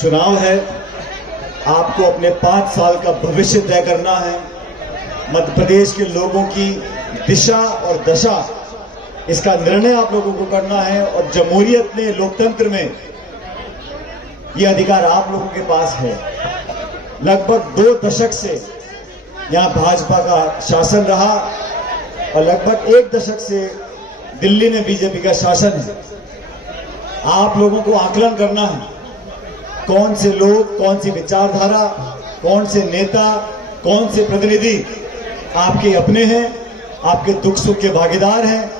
चुनाव है, आपको अपने 5 साल का भविष्य तय करना है। मध्य प्रदेश के लोगों की दिशा और दशा, इसका निर्णय आप लोगों को करना है। और जमहूरियत में, लोकतंत्र में ये अधिकार आप लोगों के पास है। लगभग 2 दशक से यहाँ भाजपा का शासन रहा और लगभग 1 दशक से दिल्ली में बीजेपी का शासन है। आप लोगों को आकलन करना है, कौन से लोग, कौन सी विचारधारा, कौन से नेता, कौन से प्रतिनिधि आपके अपने हैं, आपके दुख सुख के भागीदार हैं,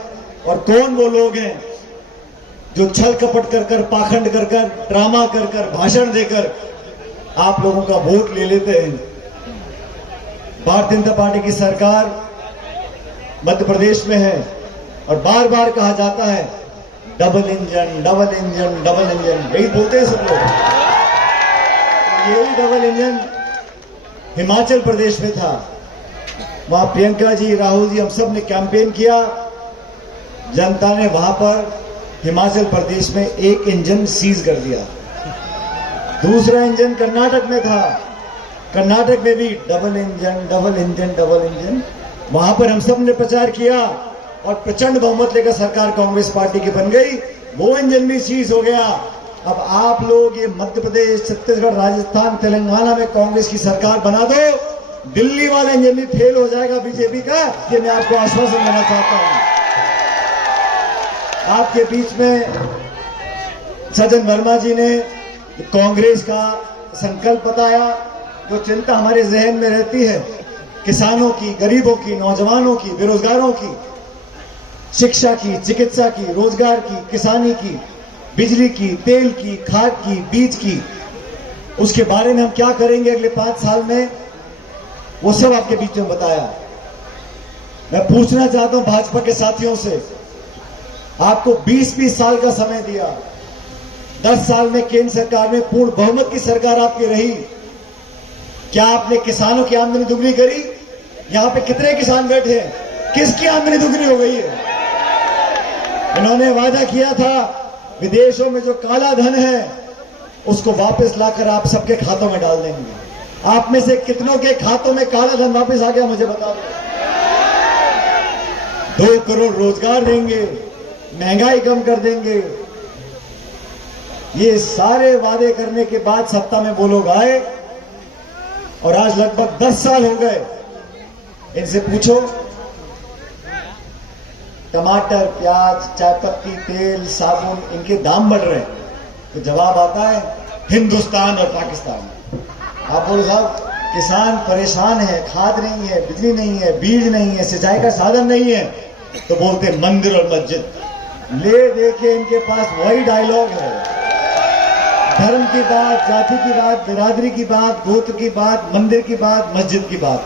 और कौन वो लोग हैं जो छल कपट कर कर, पाखंड कर कर, ड्रामा कर कर, भाषण देकर आप लोगों का वोट ले लेते हैं। भारतीय जनता पार्टी की सरकार मध्य प्रदेश में है और बार बार कहा जाता है double engine, double engine, double engine, यही बोलते हैं सब लोग। यही डबल इंजन हिमाचल प्रदेश में था। वहां प्रियंका जी, राहुल जी, हम सब ने कैंपेन किया। जनता ने वहां पर हिमाचल प्रदेश में 1 इंजन सीज कर दिया। दूसरा इंजन कर्नाटक में था। कर्नाटक में भी double engine, double engine, double engine. वहां पर हम सब ने प्रचार किया और प्रचंड बहुमत लेकर सरकार कांग्रेस पार्टी की बन गई। वो इंजन भी सीज हो गया। अब आप लोग ये मध्य प्रदेश, छत्तीसगढ़, राजस्थान, तेलंगाना में कांग्रेस की सरकार बना दो, दिल्ली वाला इंजन भी फेल हो जाएगा बीजेपी का। ये मैं आपको आश्वासन देना चाहता हूं। आपके बीच में सज्जन वर्मा जी ने कांग्रेस का संकल्प बताया। जो चिंता हमारे जहन में रहती है किसानों की, गरीबों की, नौजवानों की, बेरोजगारों की, शिक्षा की, चिकित्सा की, रोजगार की, किसानी की, बिजली की, तेल की, खाद की, बीज की, उसके बारे में हम क्या करेंगे अगले 5 साल में, वो सब आपके बीच में बताया। मैं पूछना चाहता हूं भाजपा के साथियों से, आपको 20-20 साल का समय दिया। 10 साल में केंद्र सरकार में पूर्ण बहुमत की सरकार आपकी रही। क्या आपने किसानों की आमदनी दुगनी करी? यहां पे कितने किसान बैठे हैं, किसकी आमदनी दुगनी हो गई है? इन्होंने वादा किया था विदेशों में जो काला धन है उसको वापस लाकर आप सबके खातों में डाल देंगे। आप में से कितनों के खातों में काला धन वापस आ गया मुझे बता दो। 2 करोड़ रोजगार देंगे, महंगाई कम कर देंगे। ये सारे वादे करने के बाद सत्ता में वो लोग आए और आज लगभग 10 साल हो गए। इनसे पूछो, टमाटर, प्याज, चायपत्ती, तेल, साबुन, इनके दाम बढ़ रहे हैं, तो जवाब आता है हिंदुस्तान और पाकिस्तान। आप बोलो साहब, किसान परेशान है, खाद नहीं है, बिजली नहीं है, बीज नहीं है, सिंचाई का साधन नहीं है, तो बोलते मंदिर और मस्जिद। ले देखे इनके पास वही डायलॉग है। धर्म की बात, जाति की बात, बिरादरी की बात, गोत्र की बात, मंदिर की बात, मस्जिद की बात।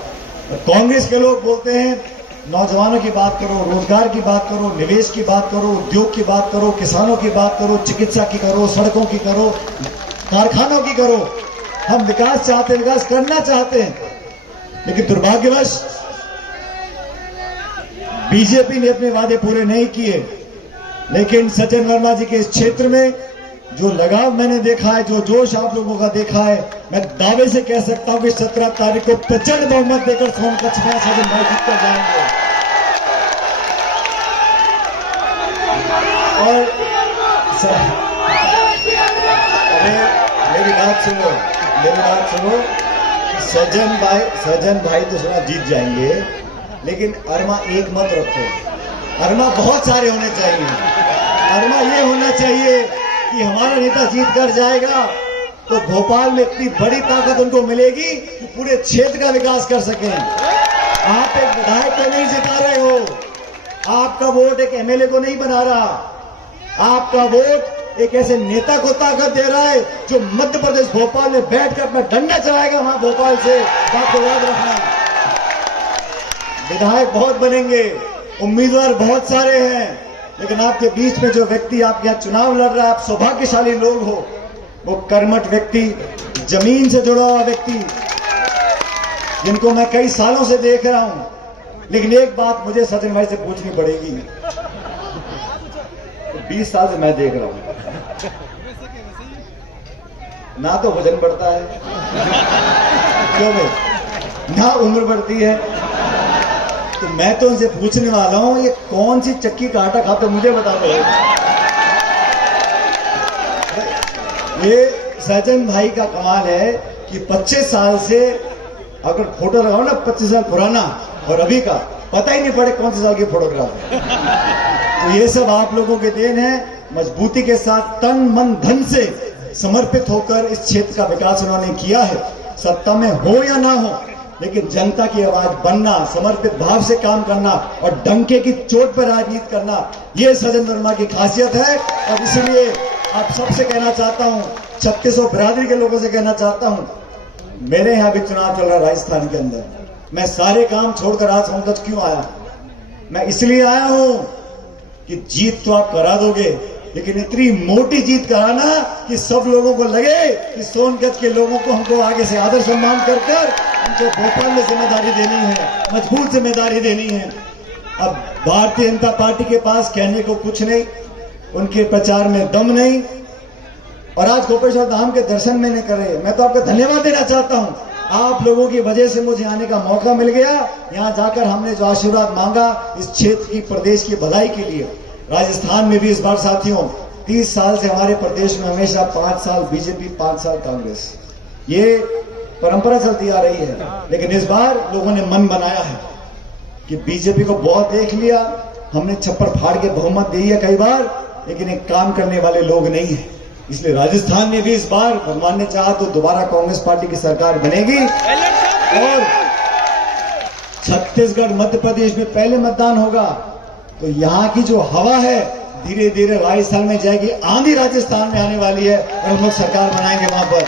कांग्रेस के लोग बोलते हैं नौजवानों की बात करो, रोजगार की बात करो, निवेश की बात करो, उद्योग की बात करो, किसानों की बात करो, चिकित्सा की करो, सड़कों की करो, कारखानों की करो। हम विकास चाहते हैं, विकास करना चाहते हैं, लेकिन दुर्भाग्यवश बीजेपी ने अपने वादे पूरे नहीं किए। लेकिन सज्जन वर्मा जी के इस क्षेत्र में जो लगाव मैंने देखा है, जो जोश आप लोगों का देखा है, मैं दावे से कह सकता हूं कि 17 तारीख को प्रचंड बहुमत देकर सोनकच्छ में सज्जन भाई जीत कर जाएंगे। और अरे मेरी बात सुनो, सज्जन भाई तो सुना जीत जाएंगे, लेकिन अरमा एक मत रखो। अरमा बहुत सारे होने चाहिए। अरमा ये होना चाहिए कि हमारा नेता जीत कर जाएगा तो भोपाल में इतनी बड़ी ताकत उनको मिलेगी कि पूरे क्षेत्र का विकास कर सकें। आप एक विधायक को नहीं जिता रहे हो, आपका वोट एक एमएलए को नहीं बना रहा, आपका वोट एक ऐसे नेता को ताकत दे रहा है जो मध्य प्रदेश भोपाल में बैठकर अपना डंडा चलाएगा वहां भोपाल से। बात को याद रखना। विधायक बहुत बनेंगे, उम्मीदवार बहुत सारे हैं, लेकिन आपके बीच में जो व्यक्ति आपके यहाँ चुनाव लड़ रहा है, आप सौभाग्यशाली लोग हो। वो कर्मठ व्यक्ति, जमीन से जुड़ा हुआ व्यक्ति, जिनको मैं कई सालों से देख रहा हूं। लेकिन एक बात मुझे सचिन भाई से पूछनी पड़ेगी, 20 साल से मैं देख रहा हूं, ना तो वजन बढ़ता है, क्यों भाई, ना उम्र बढ़ती है। तो मैं तो उनसे पूछने वाला हूं, ये कौन सी चक्की का आटा खाते मुझे बता दो। ये सज्जन भाई का कमाल है कि 25 साल से अगर फोटो लगाओ ना, 25 साल पुराना और अभी का, पता ही नहीं पड़े कौन से साल की फोटोग्राफ है। तो ये सब आप लोगों के देन है। मजबूती के साथ तन मन धन से समर्पित होकर इस क्षेत्र का विकास उन्होंने किया है। सत्ता में हो या ना हो, लेकिन जनता की आवाज बनना, समर्पित भाव से काम करना और डंके की चोट पर राजनीति करना, ये सज्जन वर्मा की खासियत है। और इसलिए आप सबसे कहना चाहता हूं, 3600 बिरादरी के लोगों से कहना चाहता हूं, मेरे यहां भी चुनाव चल रहा है राजस्थान के अंदर। मैं सारे काम छोड़कर आज सोनगंज क्यों आया? मैं इसलिए आया हूं कि जीत तो आप करा दोगे, लेकिन इतनी मोटी जीत कराना कि सब लोगों को लगे कि सोनगंज के लोगों को हमको आगे से आदर सम्मान कर उनको भोपाल में जिम्मेदारी देनी है, मजबूत जिम्मेदारी देनी है। अब भारतीय जनता पार्टी के पास कहने को कुछ नहीं, उनके प्रचार में दम नहीं, और आज गोपेश्वर धाम के दर्शन मैंने करे। मैं तो आपका धन्यवाद देना चाहता हूं, आप लोगों की वजह से मुझे आने का मौका मिल गया। यहां जाकर हमने जो आशीर्वाद मांगा इस क्षेत्र की, प्रदेश की भलाई के लिए। राजस्थान में भी इस बार साथियों, 30 साल से हमारे प्रदेश में हमेशा 5 साल बीजेपी, 5 साल कांग्रेस, ये परंपरा चलती आ रही है। लेकिन इस बार लोगों ने मन बनाया है कि बीजेपी को बहुत देख लिया, हमने छप्पर फाड़ के बहुमत दी है कई बार, लेकिन एक काम करने वाले लोग नहीं है। इसलिए राजस्थान में भी इस बार भगवान ने चाहा तो दोबारा कांग्रेस पार्टी की सरकार बनेगी। और छत्तीसगढ़, मध्य प्रदेश में पहले मतदान होगा, तो यहाँ की जो हवा है धीरे धीरे राजस्थान में जाएगी, आंधी राजस्थान में आने वाली है और हम लोग सरकार बनाएंगे वहां पर।